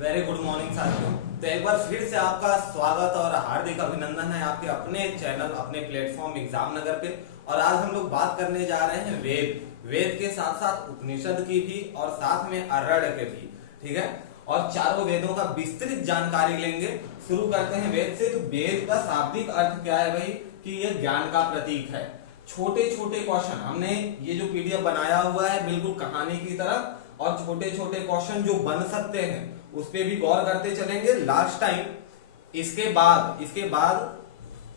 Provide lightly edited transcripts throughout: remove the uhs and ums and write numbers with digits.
Very good morning साथियों। तो एक बार फिर से आपका स्वागत और हार्दिक अभिनंदन है आपके अपने चैनल अपने प्लेटफॉर्म एग्जाम नगर पे। और आज हम लोग बात करने जा रहे हैं वेद के साथ साथ उपनिषद की भी और साथ में अरण्य के भी। ठीक है, और चारों वेदों का विस्तृत जानकारी लेंगे। शुरू करते हैं वेद से। तो वेद का शाब्दिक अर्थ क्या है भाई? कि यह ज्ञान का प्रतीक है। छोटे छोटे क्वेश्चन हमने ये जो पीडीएफ बनाया हुआ है बिल्कुल कहानी की तरह, और छोटे छोटे क्वेश्चन जो बन सकते हैं उस पे भी गौर करते चलेंगे। लास्ट टाइम इसके बाद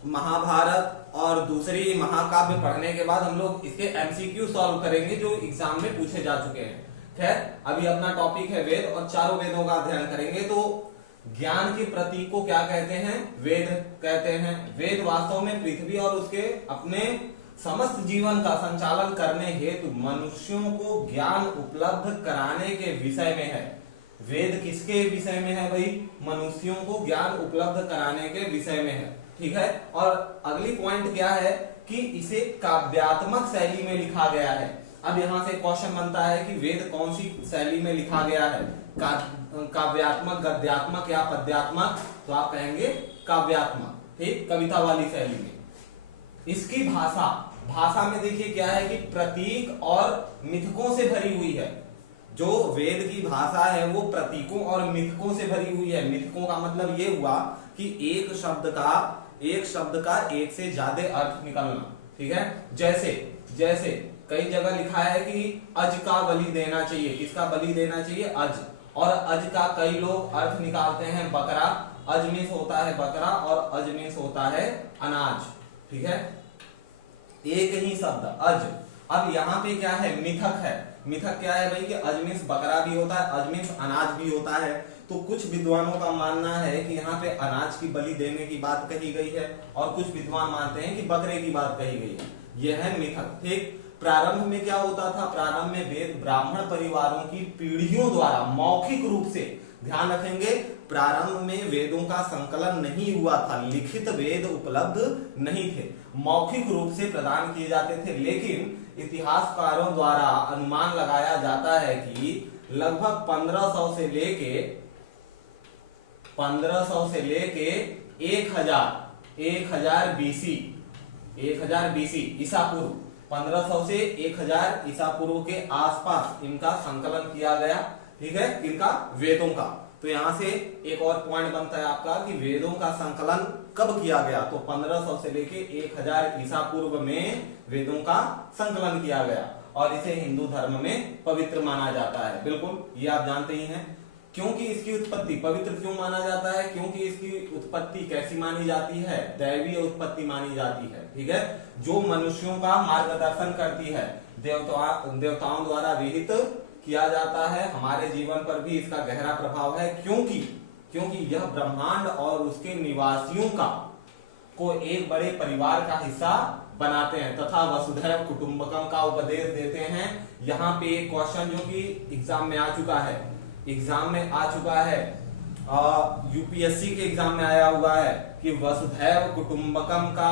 महाभारत और दूसरी महाकाव्य पढ़ने के बाद हम लोग इसके एमसीक्यू सॉल्व करेंगे जो एग्जाम में पूछे जा चुके हैं। खैर, अभी अपना टॉपिक है वेद और चारों वेदों का अध्ययन करेंगे। तो ज्ञान के प्रतीक को क्या कहते हैं? वेद कहते हैं। वेद वास्तव में पृथ्वी और उसके अपने समस्त जीवन का संचालन करने हेतु मनुष्यों को ज्ञान उपलब्ध कराने के विषय में है। वेद किसके विषय में है भाई? मनुष्यों को ज्ञान उपलब्ध कराने के विषय में है। ठीक है, और अगली पॉइंट क्या है कि इसे काव्यात्मक शैली में लिखा गया है। अब यहां से क्वेश्चन बनता है कि वेद कौन सी शैली में लिखा गया है? काव्यात्मक, गद्यात्मक या पद्यात्मक? तो आप कहेंगे काव्यात्मक। ठीक, कविता वाली शैली में। इसकी भाषा में देखिए क्या है कि प्रतीक और मिथकों से भरी हुई है। जो वेद की भाषा है वो प्रतीकों और मिथकों से भरी हुई है। मिथकों का मतलब ये हुआ कि एक शब्द का एक से ज्यादा अर्थ निकलना। ठीक है, जैसे कई जगह लिखा है कि अज का बलि देना चाहिए। किसका बलि देना चाहिए? अज। और अज का कई लोग अर्थ निकालते हैं बकरा। अज मीन्स होता है बकरा और अज मीन्स होता है अनाज। ठीक है, एक ही शब्द अज। अब यहाँ पे क्या है? मिथक है। मिथक क्या है भाई? कि अज मीन्स बकरा भी होता है, अज मीन्स अनाज भी होता है। तो कुछ विद्वानों का मानना है कि यहाँ पे अनाज की बलि देने की बात कही गई है और कुछ विद्वान मानते हैं कि बकरे की बात कही गई है। यह है मिथक। ठीक, प्रारंभ में क्या होता था? प्रारंभ में वेद ब्राह्मण परिवारों की पीढ़ियों द्वारा मौखिक रूप से, ध्यान रखेंगे, प्रारंभ में वेदों का संकलन नहीं हुआ था। लिखित वेद उपलब्ध नहीं थे, मौखिक रूप से प्रदान किए जाते थे। लेकिन इतिहासकारों द्वारा अनुमान लगाया जाता है कि लगभग 1500 से लेके 1000 बीसी ईसा पूर्व, 1500 से 1000 ईसा पूर्व के आसपास इनका संकलन किया गया। ठीक है, इनका वेदों का। तो यहां से एक और पॉइंट बनता है आपका कि वेदों का संकलन कब किया गया? तो 1500 से लेके 1000 ईसा पूर्व में वेदों का संकलन किया गया और इसे हिंदू धर्म में पवित्र माना जाता है। बिल्कुल, ये आप जानते ही हैं। क्योंकि इसकी उत्पत्ति पवित्र क्यों माना जाता है? क्योंकि इसकी उत्पत्ति कैसी मानी जाती है? दैवीय उत्पत्ति मानी जाती है। ठीक है, जो मनुष्यों का मार्गदर्शन करती है, देवताओं द्वारा विहित किया जाता है। हमारे जीवन पर भी इसका गहरा प्रभाव है क्योंकि यह ब्रह्मांड और उसके निवासियों को एक बड़े परिवार का हिस्सा बनाते हैं तथा वसुधैव कुटुंबकम का उपदेश देते हैं। यहाँ पे एक क्वेश्चन जो कि एग्जाम में आ चुका है, यूपीएससी के एग्जाम में आया हुआ है कि वसुधैव कुटुंबकम का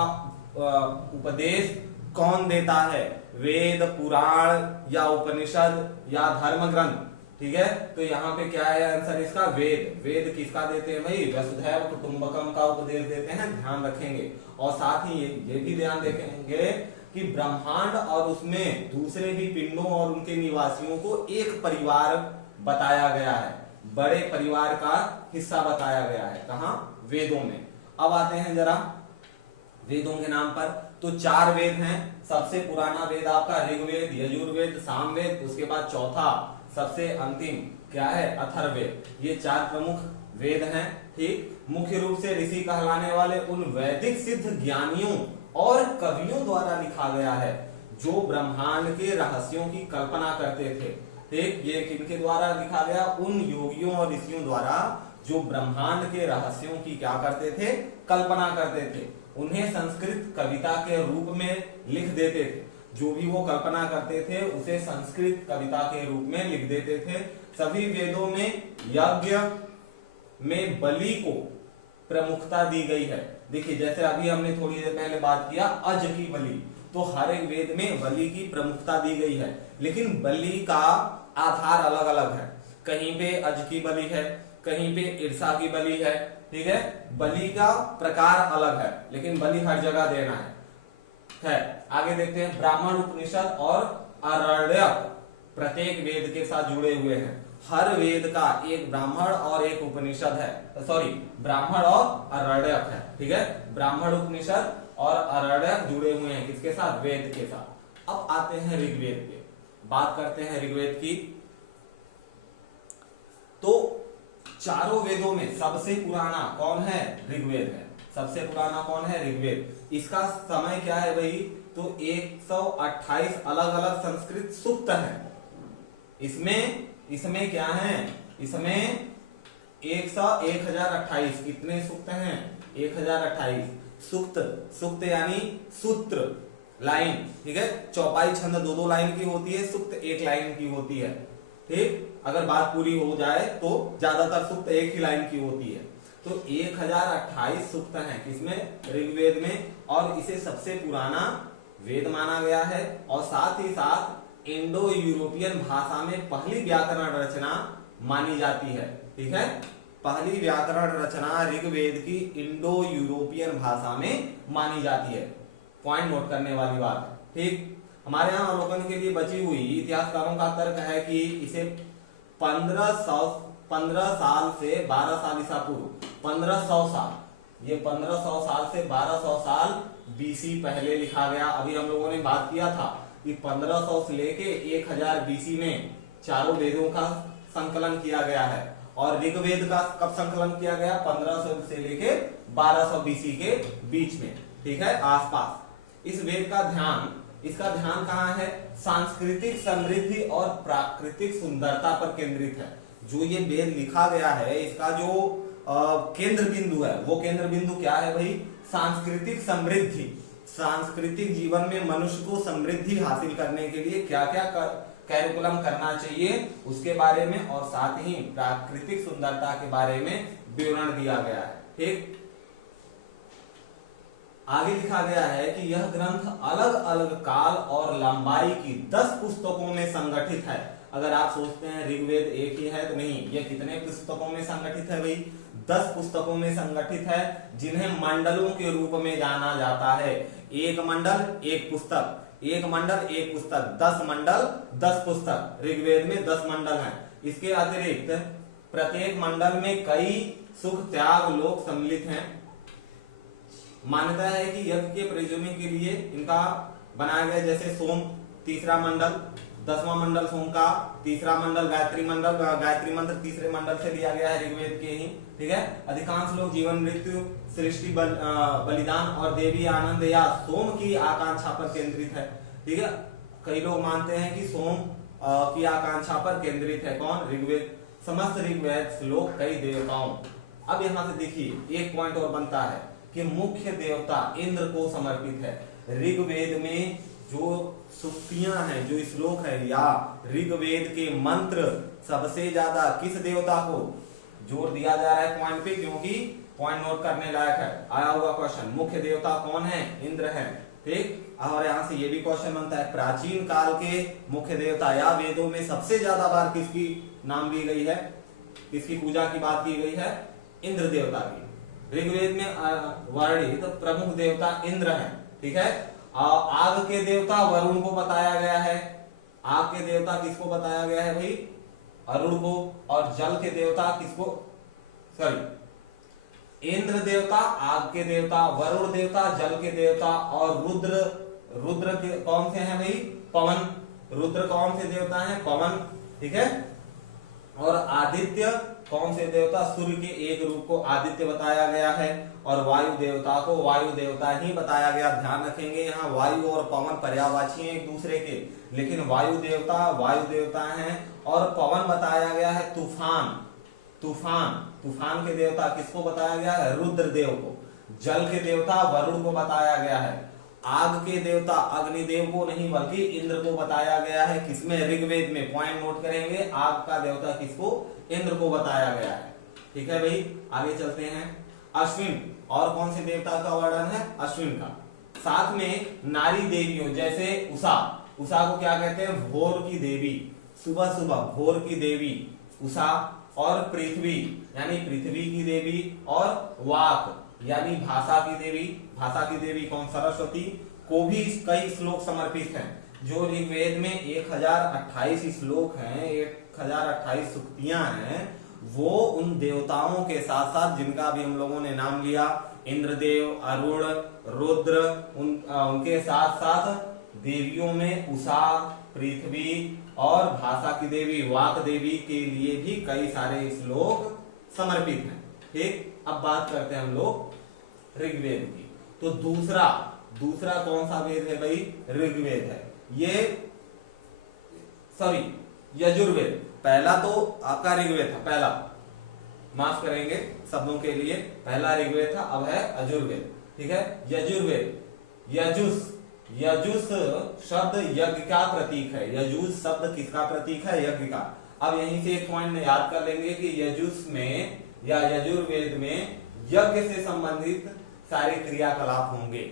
उपदेश कौन देता है? वेद, पुराण या उपनिषद या धर्म ग्रंथ? ठीक है, तो यहाँ पे क्या है आंसर इसका? वेद किसका देते हैं भाई? वसुधैव कुटुंबकम का उपदेश देते हैं। ध्यान रखेंगे। और साथ ही ये भी ध्यान रखेंगे कि ब्रह्मांड और उसमें दूसरे भी पिंडों और उनके निवासियों को एक परिवार बताया गया है, बड़े परिवार का हिस्सा बताया गया है। कहाँ? वेदों में। अब आते हैं जरा वेदों के नाम पर। तो 4 वेद हैं। सबसे पुराना वेद आपका ऋग्वेद, यजुर्वेद, सामवेद, उसके बाद चौथा सबसे अंतिम क्या है? अथर्ववेद। ये 4 प्रमुख वेद हैं। ठीक, मुख्य रूप से ऋषि कहलाने वाले उन वैदिक सिद्ध ज्ञानियों और कवियों द्वारा लिखा गया है जो ब्रह्मांड के रहस्यों की कल्पना करते थे। ठीक, ये किनके द्वारा लिखा गया? उन योगियों और ऋषियों द्वारा जो ब्रह्मांड के रहस्यों की क्या करते थे? कल्पना करते थे। उन्हें संस्कृत कविता के रूप में लिख देते थे। जो भी वो कल्पना करते थे उसे संस्कृत कविता के रूप में लिख देते थे। सभी वेदों में यज्ञ में बलि को प्रमुखता दी गई है। देखिए, जैसे अभी हमने थोड़ी देर पहले बात किया अज की बलि, तो हर एक वेद में बलि की प्रमुखता दी गई है, लेकिन बलि का आधार अलग अलग है। कहीं पे अज की बलि है, कहीं पे ईर्षा की बलि है, ठीक है। बलि का प्रकार अलग है लेकिन बलि हर जगह देना है। आगे देखते हैं, ब्राह्मण, उपनिषद और आरण्यक प्रत्येक वेद के साथ जुड़े हुए हैं। हर वेद का एक ब्राह्मण और एक उपनिषद है, सॉरी ब्राह्मण और आरण्यक है, ठीक है। ब्राह्मण, उपनिषद और आरण्यक जुड़े हुए हैं किसके साथ? वेद के साथ। अब आते हैं ऋग्वेद पे, बात करते हैं ऋग्वेद की। तो चारों वेदों में सबसे पुराना कौन है? ऋग्वेद है। सबसे पुराना कौन है? ऋग्वेद। इसका समय क्या है भाई? तो 128 अलग अलग संस्कृत सूक्त है। इसमें क्या है? इसमें 1028 कितने सूक्त हैं? 1028 सूक्त। सूक्त यानी सूत्र, लाइन, ठीक है। चौपाई छंद दो लाइन की होती है, सूक्त एक लाइन की होती है, ठीक। अगर बात पूरी हो जाए तो ज्यादातर सूक्त एक ही लाइन की होती है। तो 1028 सूक्त हैं किसमें? ऋग्वेद में। और इसे सबसे पुराना वेद माना गया है और साथ ही साथ इंडो यूरोपियन भाषा में पहली व्याकरण रचना मानी जाती है, ठीक है। पहली व्याकरण रचना ऋग्वेद की इंडो यूरोपियन भाषा में मानी जाती है। पॉइंट नोट करने वाली बात है, ठीक। हमारे यहाँ अवलोकन के लिए बची हुई इतिहासकारों का तर्क है कि इसे 1500 साल से 12 साल ईसा पूर्व, 1500 साल, ये 1500 साल से 1200 साल बीसी पहले लिखा गया। अभी हम लोगों ने बात किया था कि 1500 से लेके 1000 बीसी में चारों वेदों का संकलन किया गया है। और ऋग्वेद का कब संकलन किया गया? 1500 से लेके 1200 बीसी के बीच में, ठीक है, आसपास। इस वेद का ध्यान, इसका ध्यान कहाँ है? सांस्कृतिक समृद्धि और प्राकृतिक सुंदरता पर केंद्रित है। जो ये वेद लिखा गया है, इसका जो केंद्र बिंदु है, वो केंद्र बिंदु क्या है भाई? सांस्कृतिक समृद्धि। सांस्कृतिक जीवन में मनुष्य को समृद्धि हासिल करने के लिए क्या क्या कैरिकुलम करना चाहिए उसके बारे में, और साथ ही प्राकृतिक सुंदरता के बारे में विवरण दिया गया है, ठीक। आगे लिखा गया है कि यह ग्रंथ अलग अलग काल और लंबाई की 10 पुस्तकों में संगठित है। अगर आप सोचते हैं ऋग्वेद एक ही है, तो नहीं, यह कितने पुस्तकों में संगठित है भाई? 10 पुस्तकों में संगठित है, जिन्हें मंडलों के रूप में जाना जाता है। एक मंडल एक पुस्तक, एक मंडल एक पुस्तक, 10 मंडल 10 पुस्तक। ऋग्वेद में 10 मंडल हैं। इसके अतिरिक्त प्रत्येक मंडल में कई सुख त्याग लोक सम्मिलित हैं। मान्यता है कि यज्ञ के प्रयोजन के लिए इनका बनाया गया, जैसे सोम तीसरा मंडल, 10वां मंडल सोम का, तीसरा मंडल गायत्री मंडल, गायत्री मंत्र तीसरे मंडल से लिया गया है ऋग्वेद के ही, ठीक है। अधिकांश लोग जीवन मृत्यु, सृष्टि, बलिदान और देवी आनंद या सोम की आकांक्षा पर केंद्रित है, ठीक है। कई लोग मानते हैं कि सोम की आकांक्षा पर केंद्रित है कौन? ऋग्वेद। समस्त ऋग्वेद श्लोक कई देवताओं। अब यहाँ से देखिए एक पॉइंट और बनता है कि मुख्य देवता इंद्र को समर्पित है। ऋग्वेद में जो सूक्तियां हैं, जो श्लोक है या ऋग्वेद के मंत्र, सबसे ज्यादा किस देवता को जोर दिया जा रहा है पॉइंट पे? क्योंकि पॉइंट नोट करने लायक है। आया हुआ क्वेश्चन, मुख्य देवता कौन है? इंद्र है, ठीक। और यहाँ से ये भी क्वेश्चन बनता है, प्राचीन काल के मुख्य देवता या वेदों में सबसे ज्यादा बार किसकी नाम ली गई है, किसकी पूजा की बात की गई है? इंद्र देवता की। ऋग्वेद में वर्णित प्रमुख देवता इंद्र है, ठीक है। आग के देवता वरुण को बताया गया है। आग के देवता किसको बताया गया है भाई? अरुण को। और जल के देवता किसको? सॉरी, इंद्र देवता, आग के देवता, वरुण देवता, जल के देवता, और रुद्र के कौन से हैं भाई? पवन। रुद्र कौन से देवता हैं? पवन, ठीक है। और आदित्य कौन से देवता? सूर्य के एक रूप को आदित्य बताया गया है। और वायु देवता को वायु देवता ही बताया गया। ध्यान रखेंगे, यहाँ वायु और पवन पर्यायवाची हैं एक दूसरे के, लेकिन वायु देवता हैं। और पवन बताया गया है तूफान। तूफान के देवता किसको बताया गया है? रुद्र देव को। जल के देवता वरुण को बताया गया है। आग के देवता अग्निदेव को नहीं बल्कि इंद्र को बताया गया है। किसमें? ऋग्वेद में। पॉइंट नोट करेंगे, आग का देवता किसको? इंद्र को बताया गया है, ठीक है भाई। आगे चलते हैं। अश्विन, और कौन से देवता का वर्णन है? अश्विन का। साथ में नारी देवियों जैसे उषा को क्या कहते हैं? भोर की देवी। सुबह सुबह भोर की देवी उषा, और पृथ्वी यानी पृथ्वी की देवी, और वाक यानी भाषा की देवी, भाषा की देवी कौन, सरस्वती को भी कई श्लोक समर्पित हैं। जो ऋग्वेद में 1028 श्लोक हैं, 1028 सूक्तियां हैं, वो उन देवताओं के साथ साथ जिनका भी हम लोगों ने नाम लिया, इंद्रदेव, अरुण, रुद्र, उनके साथ साथ देवियों में उषा, पृथ्वी और भाषा की देवी वाक देवी के लिए भी कई सारे श्लोक समर्पित हैं। ठीक, अब बात करते हैं हम लोग ऋग्वेद की। तो दूसरा कौन सा वेद है भाई, ऋग्वेद है। ये सॉरी यजुर्वेद, पहला तो आपका ऋग्वेद था, पहला माफ करेंगे शब्दों के लिए, पहला ऋग्वेद था, अब है यजुर्वेद। ठीक है, यजुर्वेद, यजुस शब्द यज्ञ का प्रतीक है। यजुस शब्द किसका प्रतीक है, यज्ञ का। अब यहीं से एक पॉइंट याद कर लेंगे कि यजुस में या यजुर्वेद में यज्ञ से संबंधित सारे क्रियाकलाप होंगे।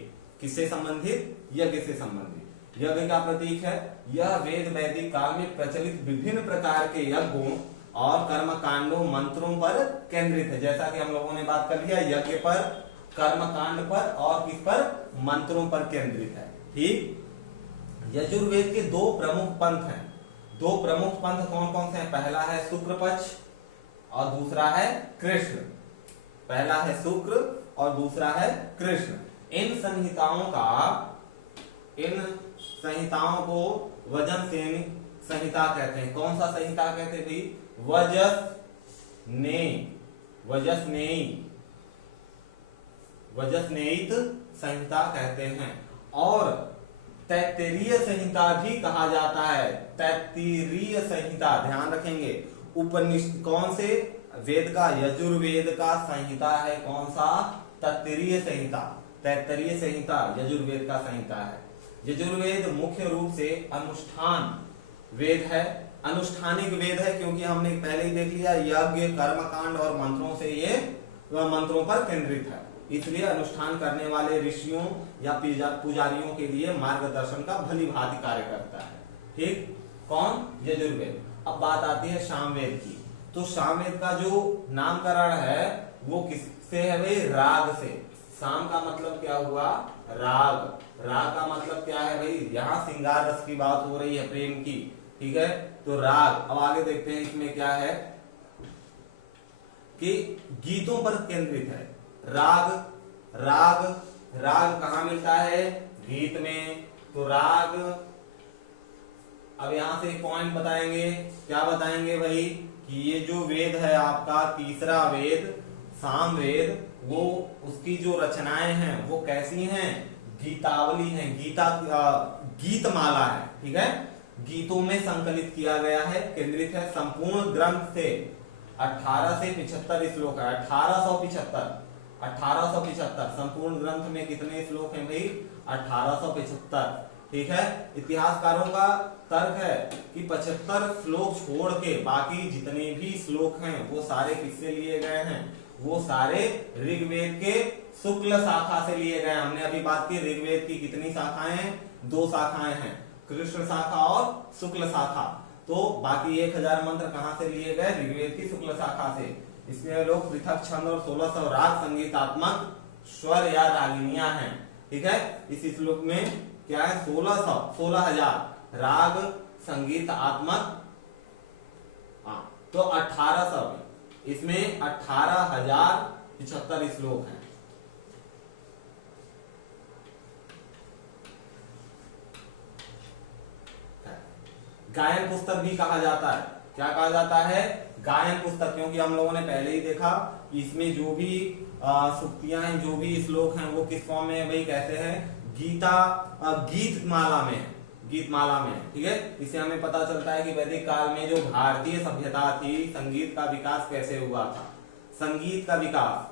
किससे संबंधित, यज्ञ से संबंधित। यज्ञ का प्रतीक है। यह वेद वैदिक काल में प्रचलित विभिन्न प्रकार के यज्ञों और कर्म कांडों, मंत्रों पर केंद्रित है। जैसा कि हम लोगों ने बात कर लिया, यज्ञ पर, कर्म कांड पर और किस पर, मंत्रों पर केंद्रित है। ठीक, यजुर्वेद के दो प्रमुख पंथ हैं। दो प्रमुख पंथ कौन कौन से हैं, पहला है शुक्र पक्ष और दूसरा है कृष्ण। पहला है शुक्र और दूसरा है कृष्ण। इन संहिताओं को वजन संहिता कहते हैं। कौन सा संहिता कहते हैं भाई, वजसनेयित संहिता कहते हैं। और तैत्तिरीय संहिता भी कहा जाता है। तैत्तिरीय संहिता ध्यान रखेंगे, उपनिषद कौन से वेद का, यजुर्वेद का संहिता है कौन सा, तैत्तिरीय संहिता। तैत्तिरीय संहिता यजुर्वेद का संहिता है। यजुर्वेद मुख्य रूप से अनुष्ठान वेद है, अनुष्ठानिक वेद है, क्योंकि हमने पहले ही देख लिया यज्ञ, कर्मकांड और मंत्रों से ये मंत्रों पर केंद्रित है। इसलिए अनुष्ठान करने वाले ऋषियों या पुजारियों के लिए मार्गदर्शन का भली भांति कार्य करता है। ठीक, कौन, यजुर्वेद। अब बात आती है सामवेद की। तो सामवेद का जो नामकरण है वो किससे है भाई, राग से। साम का मतलब क्या हुआ, राग। राग का मतलब क्या है भाई, यहाँ श्रृंगार रस की बात हो रही है, प्रेम की। ठीक है, तो राग। अब आगे देखते हैं इसमें क्या है कि गीतों पर केंद्रित है। राग कहाँ मिलता है, गीत में। तो राग, अब यहां से एक पॉइंट बताएंगे, क्या बताएंगे भाई, कि ये जो वेद है आपका तीसरा वेद सामवेद, वो उसकी जो रचनाएं हैं वो कैसी हैं, गीतावली है, गीतमाला है। ठीक है, गीतों में संकलित किया गया है, केंद्रित है। संपूर्ण ग्रंथ से 18 से 75 श्लोक है। 1875 संपूर्ण ग्रंथ में कितने श्लोक हैं भाई, 1875। ठीक है, इतिहासकारों का तर्क है कि 75 श्लोक छोड़ के बाकी जितने भी श्लोक हैं वो सारे किससे लिए गए हैं, वो सारे ऋग्वेद के शुक्ल शाखा से लिए गए। हमने अभी बात की ऋग्वेद की कितनी शाखाएं हैं, 2 शाखाएं हैं, कृष्ण शाखा और शुक्ल शाखा। तो बाकी 1000 मंत्र कहां से लिए गए, ऋग्वेद की शुक्ल शाखा से। इसमें लोग पृथक छंद और 1600 राग संगीतात्मक स्वर या रागिनियां हैं। ठीक है, इस श्लोक में क्या है, 16,000 राग संगीतात्मक, तो 1800 में इसमें 18,075 श्लोक हैं। गायन पुस्तक भी कहा जाता है। क्या कहा जाता है, गायन पुस्तक, क्योंकि हम लोगों ने पहले ही देखा इसमें जो भी सूक्तियां हैं, जो भी श्लोक हैं वो किस फॉर्म में भाई कैसे हैं, गीतमाला में। ठीक है, इससे हमें पता चलता है कि वैदिक काल में जो भारतीय सभ्यता थी, संगीत का विकास कैसे हुआ था, संगीत का विकास।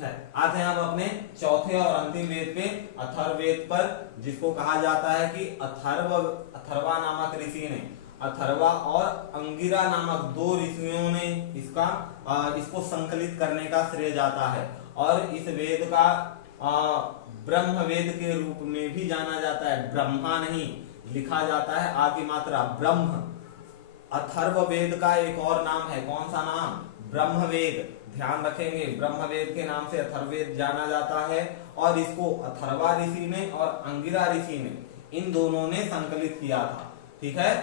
आते हैं अब अपने चौथे और अंतिम वेद पे, अथर्ववेद पर, जिसको कहा जाता है कि अथर्वा नामक ऋषि ने, अथर्वा और अंगिरा नामक 2 ऋषियों ने इसको संकलित करने का श्रेय जाता है। और इस वेद का ब्रह्म वेद के रूप में भी जाना जाता है। ब्रह्मा नहीं लिखा जाता है, आ की मात्रा ब्रह्म, अथर्ववेद का एक और नाम है, कौन सा नाम? ब्रह्मवेद। ध्यान रखेंगे, ब्रह्मवेद के नाम से अथर्ववेद जाना जाता है। और इसको अथर्वा ऋषि ने और अंगिरा ऋषि ने, इन दोनों ने संकलित किया था। ठीक है,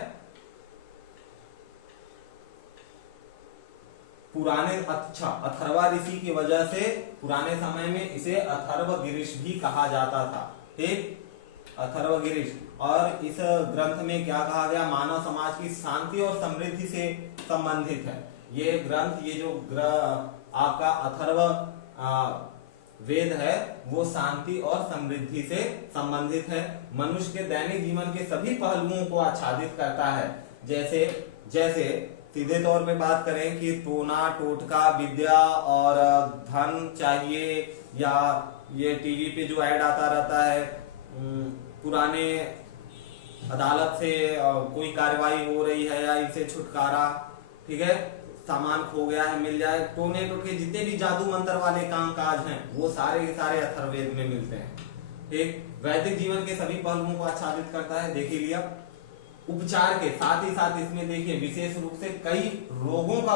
पुराने, अच्छा, अथर्वा ऋषि की वजह से पुराने समय में इसे अथर्वगिरीश भी कहा जाता था। ठीक, अथर्वगिरीश। और इस ग्रंथ में क्या कहा गया? मानव समाज की शांति और समृद्धि से संबंधित है ये ग्रंथ। ये जो आपका अथर्व वेद है वो शांति और समृद्धि से संबंधित है। मनुष्य के दैनिक जीवन के सभी पहलुओं को आच्छादित करता है। जैसे सीधे तौर पे बात करें कि टोना टोटका, विद्या और धन चाहिए, या ये टीवी पे जो ऐड आता रहता है, पुराने अदालत से कोई कार्रवाई हो रही है या इनसे छुटकारा, ठीक है, सामान खो गया है मिल जाए, टोने टोटके जितने भी जादू मंत्र वाले काम काज हैं वो सारे के सारे अथर्ववेद में मिलते हैं। ठीक, वैदिक जीवन के सभी पहलुओं को आच्छादित करता है। देख लिया। उपचार के साथ ही साथ इसमें देखिए विशेष रूप से कई रोगों का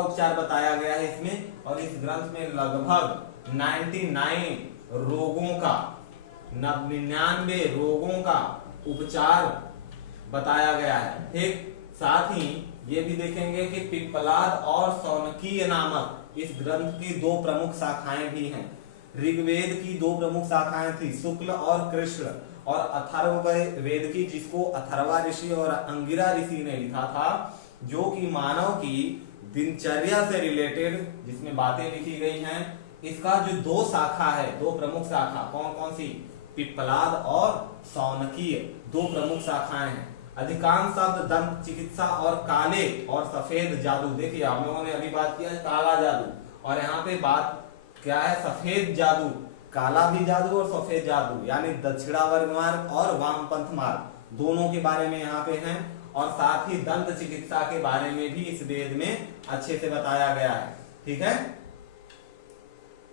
उपचार बताया गया है इसमें। और इस ग्रंथ में लगभग 99 रोगों का, 99 रोगों का उपचार बताया गया है। ठीक, साथ ही ये भी देखेंगे कि पिप्पलाद और शौनकीय नामक इस ग्रंथ की 2 प्रमुख शाखाएं भी हैं। ऋग्वेद की 2 प्रमुख शाखाएं थी, शुक्ल और कृष्ण, और अथर्ववेद की, जिसको अथर्वा ऋषि और अंगिरा ऋषि ने लिखा था, जो कि मानव की दिनचर्या से रिलेटेड जिसमें बातें लिखी गई हैं। इसका जो 2 शाखा है, 2 प्रमुख शाखा, कौन कौन सी? पिप्पलाद और शौनकीय, 2 प्रमुख शाखाएं हैं। अधिकांश शब्द दंत चिकित्सा और काले और सफेद जादू, देखिए हम लोगों ने अभी बात किया काला जादू, और यहाँ पे बात क्या है? सफेद जादू। काला भी जादू और सफेद जादू, यानी दक्षिणावर्त मार्ग और वामपंथ मार्ग, दोनों के बारे में यहाँ पे हैं। और साथ ही दंत चिकित्सा के बारे में भी इस वेद में अच्छे से बताया गया है। ठीक है,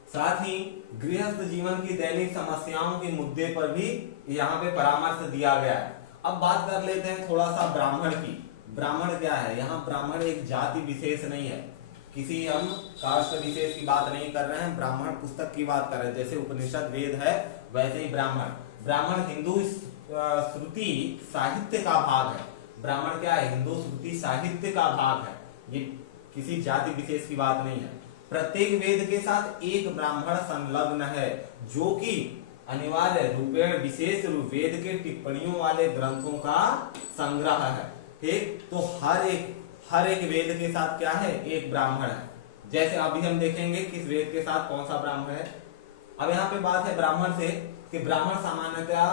साथ ही गृहस्थ जीवन की दैनिक समस्याओं के मुद्दे पर भी यहाँ पे परामर्श दिया गया है। अब बात कर लेते हैं थोड़ा सा ब्राह्मण की। ब्राह्मण क्या है? यहाँ ब्राह्मण एक जाति विशेष नहीं है, किसी हम कास्ट विशेष की बात नहीं कर रहे हैं, ब्राह्मण पुस्तक की बात कर रहे हैं। जैसे उपनिषद वेद है वैसे ही ब्राह्मण हिंदू श्रुति साहित्य का भाग है। ब्राह्मण क्या है? हिंदू श्रुति साहित्य का भाग है, ये किसी जाति विशेष की बात नहीं है। प्रत्येक वेद के साथ एक ब्राह्मण संलग्न है, जो कि अनिवार्य रूपेण विशेष रूप वेद के टिप्पणियों वाले ग्रंथों का संग्रह है। ठीक, तो हर एक वेद के साथ क्या है? एक ब्राह्मण है। जैसे अभी हम देखेंगे किस वेद के साथ कौन सा ब्राह्मण है। अब यहाँ पे बात है ब्राह्मण से कि ब्राह्मण सामान्यतया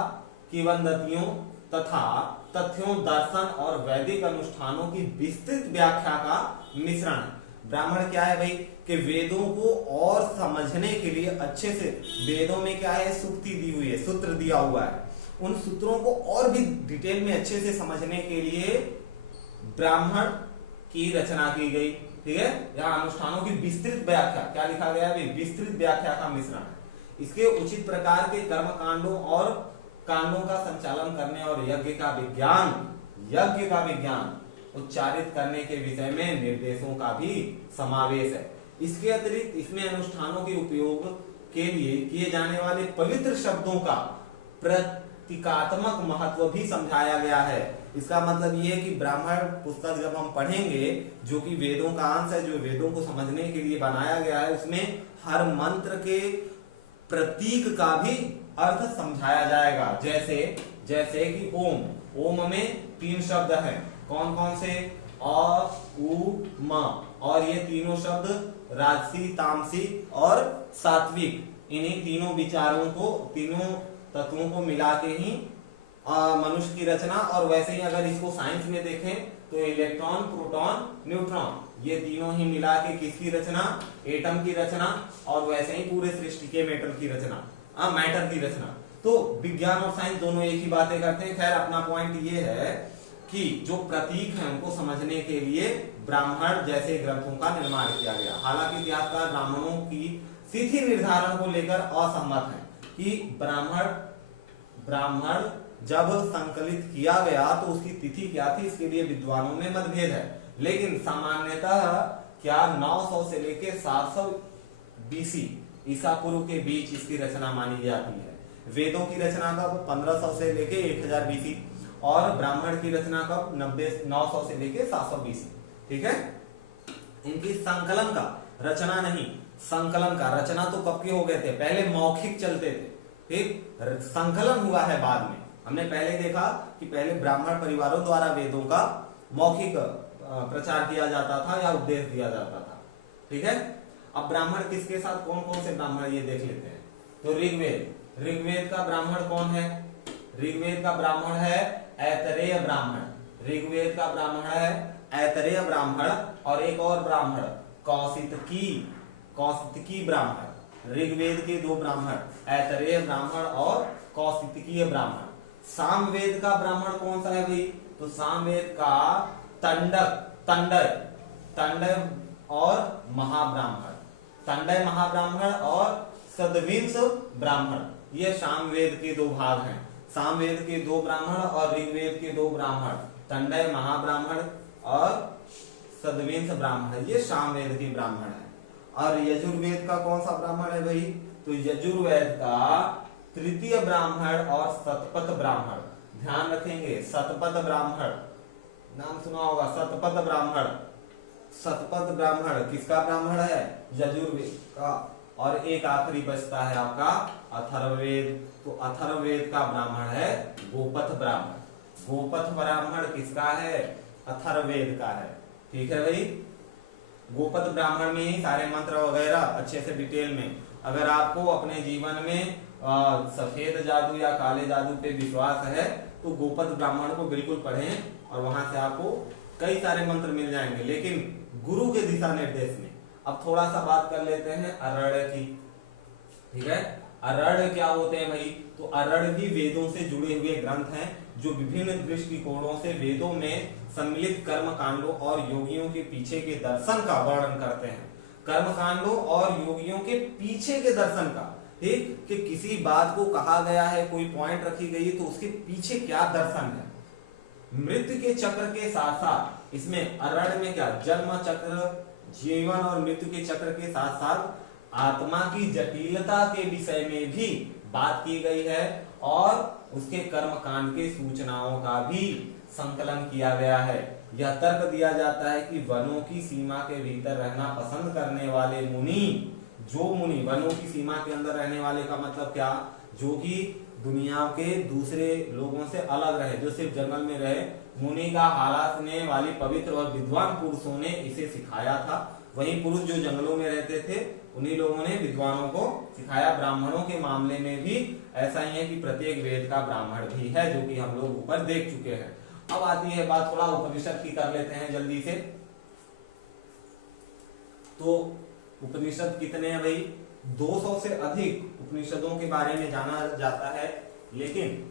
किंवदंतियों तथा तथ्यों, दर्शन और वैदिक अनुष्ठानों की विस्तृत व्याख्या का मिश्रण है। ब्राह्मण क्या है भाई? कि वेदों को और समझने के लिए अच्छे से, वेदों में क्या है? सूक्ति दी हुई है, सूत्र दिया हुआ है, उन सूत्रों को और भी डिटेल में अच्छे से समझने के लिए ब्राह्मण की रचना की गई। ठीक है, यहाँ अनुष्ठानों की विस्तृत व्याख्या, क्या लिखा गया है? विस्तृत व्याख्या का मिश्रण है। इसके उचित प्रकार के कर्म कांडों और कांडों का संचालन करने और यज्ञ का विज्ञान उच्चारित करने के विषय में निर्देशों का भी समावेश है। इसके अतिरिक्त इसमें अनुष्ठानों के उपयोग के लिए किए जाने वाले पवित्र शब्दों का प्रतीकात्मक महत्व भी समझाया गया है। इसका मतलब ये है कि ब्राह्मण पुस्तक जब हम पढ़ेंगे, जो कि वेदों का अंश है, जो वेदों को समझने के लिए बनाया गया है, उसमें हर मंत्र के प्रतीक का भी अर्थ समझाया जाएगा। जैसे कि ओम में 3 शब्द हैं, कौन कौन से? अ, उ, म, और ये तीनों शब्द राजसी, तामसी और सात्विक, इन्हीं तीनों विचारों को, तीनों तत्वों को मिला के ही मनुष्य की रचना। और वैसे ही अगर इसको साइंस में देखें तो इलेक्ट्रॉन, प्रोटॉन, न्यूट्रॉन, ये तीनों ही मिला के किसकी रचना? एटम की रचना। और वैसे ही पूरे सृष्टि के मैटर की रचना। तो विज्ञान और साइंस दोनों एक ही बातें करते हैं। खैर, अपना पॉइंट ये है कि जो प्रतीक हैं उनको समझने के लिए ब्राह्मण जैसे ग्रंथों का निर्माण किया गया। हालांकि इतिहासकार ब्राह्मणों की तिथि निर्धारण को लेकर असहमत हैं कि ब्राह्मण जब संकलित किया गया तो उसकी तिथि क्या थी, इसके लिए विद्वानों में मतभेद है। लेकिन सामान्यतः क्या 900 से लेके 700 BC ईसा पूर्व के बीच इसकी रचना मानी जाती है। वेदों की रचना कब 1500 से लेके 1000 BC और ब्राह्मण की रचना कब 900 से लेके 700 BC। ठीक है, इनकी संकलन का, रचना नहीं, संकलन का, रचना तो कब के हो गए थे, पहले मौखिक चलते थे, ठीक, संकलन हुआ है बाद में। हमने पहले देखा कि पहले ब्राह्मण परिवारों द्वारा वेदों का मौखिक प्रचार किया जाता था या उपदेश दिया जाता था। ठीक है, अब ब्राह्मण किसके साथ, कौन कौन से ब्राह्मण ये देख लेते हैं। तो ऋग्वेद, ऋग्वेद का ब्राह्मण कौन है, ऋग्वेद का ब्राह्मण है ऐतरेय ब्राह्मण, ऋग्वेद का ब्राह्मण है ऐतरेय ब्राह्मण, और एक और ब्राह्मण कौशितकी, कौशितकी ब्राह्मण। ऋग्वेद के दो ब्राह्मण ऐतरेय ब्राह्मण और कौशितकीय ब्राह्मण। सामवेद का ब्राह्मण कौन सा है भाई, तो सामवेद का तंडक, तंडय, तंडय और महाब्राह्मण, तंडय महाब्राह्मण और सदविंश ब्राह्मण, ये सामवेद के दो भाग हैं। सामवेद के दो ब्राह्मण और ऋग्वेद के दो ब्राह्मण, तंडय महाब्राह्मण और सदविंश ब्राह्मण, ये सामवेद के ब्राह्मण है। और यजुर्वेद का कौन सा ब्राह्मण है भाई, तो यजुर्वेद का तृतीय ब्राह्मण और शतपथ ब्राह्मण। ध्यान रखेंगे, शतपथ ब्राह्मण नाम सुना होगा, शतपथ ब्राह्मण। शतपथ ब्राह्मण किसका ब्राह्मण है, यजुर्वेद का। और एक आखिरी बचता है आपका अथर्ववेद, तो अथर्ववेद का ब्राह्मण है गोपथ ब्राह्मण। गोपथ ब्राह्मण किसका है, अथर्ववेद का है। ठीक है भाई, गोपथ ब्राह्मण में ही सारे मंत्र वगैरह अच्छे से डिटेल में, अगर आपको अपने जीवन में सफेद जादू या काले जादू पे विश्वास है तो गोपथ ब्राह्मण को बिल्कुल पढ़ें और वहां से आपको कई सारे मंत्र मिल जाएंगे, लेकिन गुरु के दिशा निर्देश में। अब थोड़ा सा बात कर लेते हैं अरण्य की। ठीक है, अरण्य क्या होते हैं भाई, तो अरण्य भी वेदों से जुड़े हुए ग्रंथ हैं जो विभिन्न दृष्टिकोणों से वेदों में सम्मिलित कर्म कांडों और योगियों के पीछे के दर्शन का वर्णन करते हैं। कर्म कांडों और योगियों के पीछे के दर्शन का, ठीक, कि किसी बात को कहा गया है, कोई पॉइंट रखी गई तो उसके पीछे क्या दर्शन है। मृत्यु के चक्र के साथ साथ इसमें अरण्य में क्या, जन्म चक्र, जीवन और मृत्यु के चक्र के साथ साथ आत्मा की जटिलता के विषय में भी बात की गई है और उसके कर्म कांड के सूचनाओं का भी संकलन किया गया है। यह तर्क दिया जाता है कि वनों की सीमा के भीतर रहना पसंद करने वाले मुनि, जो मुनि वनों की सीमा के अंदर रहने वाले का मतलब क्या, जो कि दुनिया के दूसरे लोगों से अलग रहे, जो सिर्फ जंगल में रहे, मुनि का हालाने वाली पवित्र और विद्वान पुरुषों ने इसे सिखाया था। वहीं पुरुष जो जंगलों में रहते थे उन्हीं लोगों ने विद्वानों को सिखाया। ब्राह्मणों के मामले में भी ऐसा ही है कि प्रत्येक वेद का ब्राह्मण भी है, जो कि हम लोग ऊपर देख चुके हैं। अब आती है बात, थोड़ा उपनिषद की कर लेते हैं जल्दी से। तो उपनिषद कितने हैं भाई, 200 से अधिक उपनिषदों के बारे में जाना जाता है, लेकिन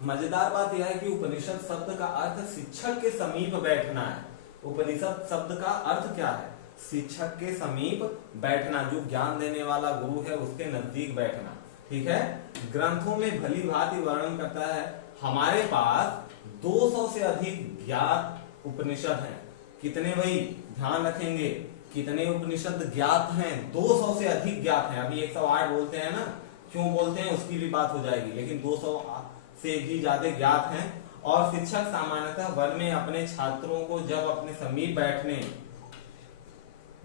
मजेदार बात यह है कि उपनिषद शब्द का अर्थ शिक्षक के समीप बैठना है। उपनिषद शब्द का अर्थ क्या है, शिक्षक के समीप बैठना, जो ज्ञान देने वाला गुरु है उसके नजदीक बैठना। ठीक है, ग्रंथों में भली भांति वर्णन करता है। हमारे पास 200 से अधिक ज्ञात उपनिषद हैं। कितने भाई, ध्यान रखेंगे, कितने उपनिषद ज्ञात हैं, 200 से अधिक ज्ञात हैं। अभी 108 बोलते हैं ना, क्यों बोलते हैं उसकी भी बात हो जाएगी, लेकिन 200 से भी ज्यादा ज्ञात हैं। और शिक्षक सामान्यतः वन में अपने छात्रों को जब अपने समीप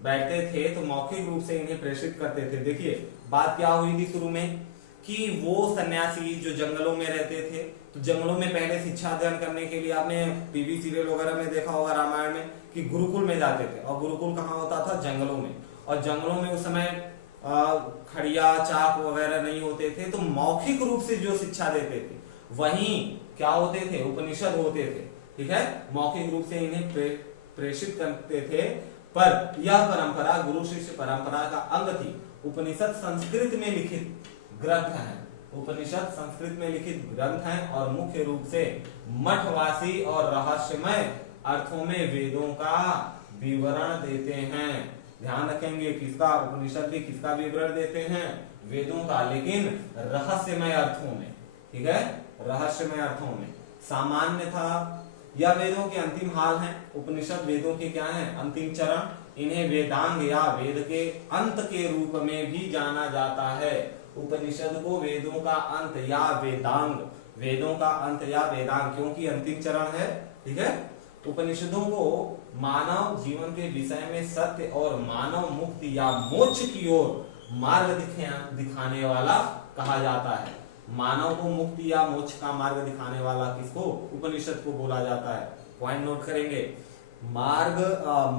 बैठते थे तो मौखिक रूप से इन्हें प्रेषित करते थे। देखिए बात क्या हुई थी शुरू में, कि वो सन्यासी जो जंगलों में रहते थे, तो जंगलों में पहले शिक्षा अध्ययन करने के लिए, आपने टीवी सीरियल वगैरह में देखा होगा रामायण में, कि गुरुकुल में जाते थे। और गुरुकुल कहाँ होता था, जंगलों में। और जंगलों में उस समय खड़िया चाक वगैरह नहीं होते थे, तो मौखिक रूप से जो शिक्षा देते थे वहीं क्या होते थे, उपनिषद होते थे। ठीक है, मौखिक रूप से इन्हें प्रेषित करते थे। पर यह परंपरा गुरु शिष्य परंपरा का अंग थी। उपनिषद संस्कृत में लिखित ग्रंथ हैं, उपनिषद संस्कृत में लिखित ग्रंथ हैं और मुख्य रूप से मठवासी और रहस्यमय अर्थों में वेदों का विवरण देते हैं। ध्यान रखेंगे, किसका? उपनिषद भी किसका विवरण देते हैं? वेदों का, लेकिन रहस्यमय अर्थों में। ठीक है, रहस्यमय अर्थों में। सामान्य था या वेदों के अंतिम हाल हैं। उपनिषद वेदों के क्या हैं? अंतिम चरण। इन्हें वेदांग या वेद के अंत के रूप में भी जाना जाता है। उपनिषद को वेदों का अंत या वेदांग, वेदों का अंत या वेदांग, क्योंकि अंतिम चरण है। ठीक है, उपनिषदों को मानव जीवन के विषय में सत्य और मानव मुक्ति या मोक्ष की ओर मार्ग दिखाने वाला कहा जाता है। मानव को मुक्ति या मोक्ष का मार्ग दिखाने वाला किसको? उपनिषद को बोला जाता है। पॉइंट नोट करेंगे, मार्ग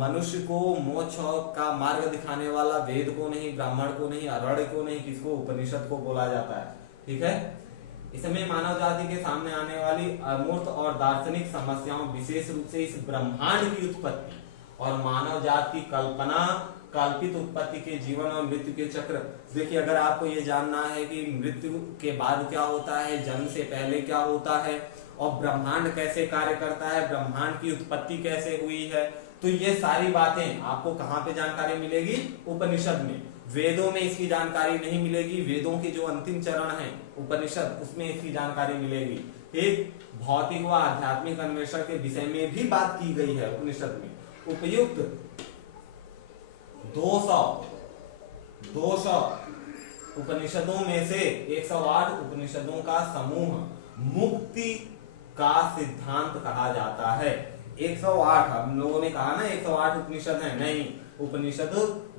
मनुष्य को मोक्ष का मार्ग दिखाने वाला वेद को नहीं, ब्राह्मण को नहीं, अरण्य को नहीं, किसको? उपनिषद को बोला जाता है। ठीक है, इसमें मानव जाति के सामने आने वाली अमूर्त और दार्शनिक समस्याओं, विशेष रूप से इस ब्रह्मांड की उत्पत्ति और मानव जाति की कल्पना, कल्पित उत्पत्ति के जीवन और मृत्यु के चक्र। देखिए, अगर आपको ये जानना है कि मृत्यु के बाद क्या होता है, जन्म से पहले क्या होता है, और ब्रह्मांड कैसे कार्य करता है, ब्रह्मांड की उत्पत्ति कैसे हुई है, तो ये सारी बातें आपको कहाँ पे जानकारी मिलेगी? उपनिषद में। वेदों में इसकी जानकारी नहीं मिलेगी। वेदों के जो अंतिम चरण हैं उपनिषद, उसमें इसकी जानकारी मिलेगी। एक भौतिक व आध्यात्मिक अन्वेषण के विषय में भी बात की गई है उपनिषद में। उपयुक्त 200 उपनिषदों में से 108 उपनिषदों का समूह मुक्ति का सिद्धांत कहा जाता है। 108, हम लोगों ने कहा ना 108 उपनिषद हैं, नहीं, उपनिषद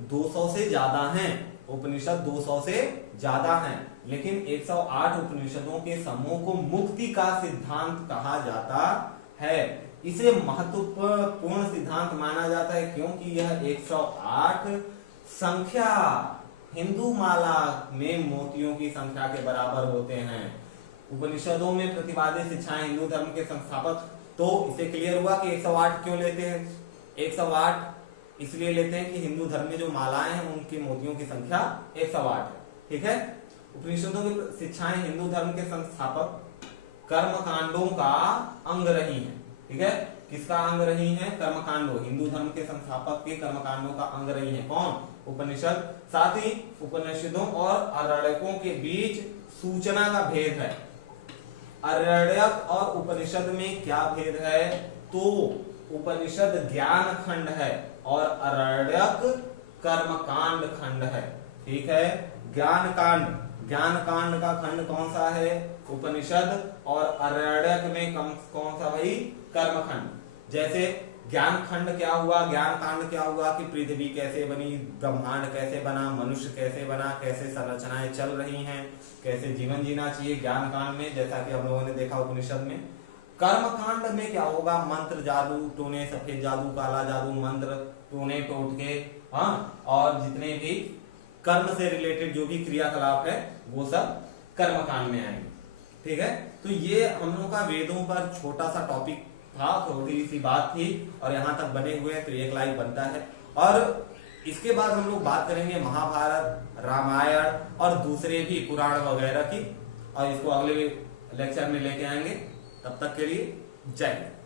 200 से ज्यादा हैं। उपनिषद 200 से ज्यादा हैं, लेकिन 108 उपनिषदों के समूह को मुक्ति का सिद्धांत कहा जाता है। इसे महत्वपूर्ण सिद्धांत माना जाता है क्योंकि यह 108 संख्या हिंदू माला में मोतियों की संख्या के बराबर होते हैं। उपनिषदों में प्रतिपादित शिक्षाएं हिंदू धर्म के संस्थापक, तो इसे क्लियर हुआ कि 108 क्यों लेते हैं? 108 इसलिए लेते हैं कि हिंदू धर्म में जो मालाएं हैं उनके मोतियों की संख्या 108 है। ठीक है, उपनिषदों की शिक्षाएं हिंदू धर्म के संस्थापक कर्म कांडों का अंग रही हैं। ठीक है, किसका अंग रही है? कर्मकांडों, हिंदू धर्म के संस्थापक के कर्मकांडों का अंग रही है। कौन? उपनिषद। साथ ही उपनिषदों और आरण्यकों के बीच सूचना का भेद है। आरण्यक और उपनिषद में क्या भेद है? तो उपनिषद ज्ञान खंड है और आरण्यक कर्मकांड खंड है। ठीक है, ज्ञान कांड का खंड कौन सा है? उपनिषद। और आरण्यक में कौन सा भाई? कर्मखंड। जैसे ज्ञान खंड क्या हुआ, ज्ञान कांड क्या हुआ कि पृथ्वी कैसे बनी, ब्रह्मांड कैसे बना, मनुष्य कैसे बना, कैसे संरचनाएं चल रही हैं, कैसे जीवन जीना चाहिए, ज्ञान कांड में, जैसा कि हम लोगों ने देखा उपनिषद में। कर्म कांड में क्या होगा? मंत्र, जादू, टोने, सफेद जादू, काला जादू, मंत्र, टोने, टोटके, हाँ, और जितने भी कर्म से रिलेटेड जो भी क्रियाकलाप है वो सब कर्म कांड में आएंगे। ठीक है, तो ये हम लोग का वेदों पर छोटा सा टॉपिक था, थोड़ी सी बात थी, और यहाँ तक बने हुए हैं तो 1 लाइक बनता है। और इसके बाद हम लोग बात करेंगे महाभारत, रामायण और दूसरे भी पुराण वगैरह की, और इसको अगले लेक्चर में लेके आएंगे। तब तक के लिए जय हिंद।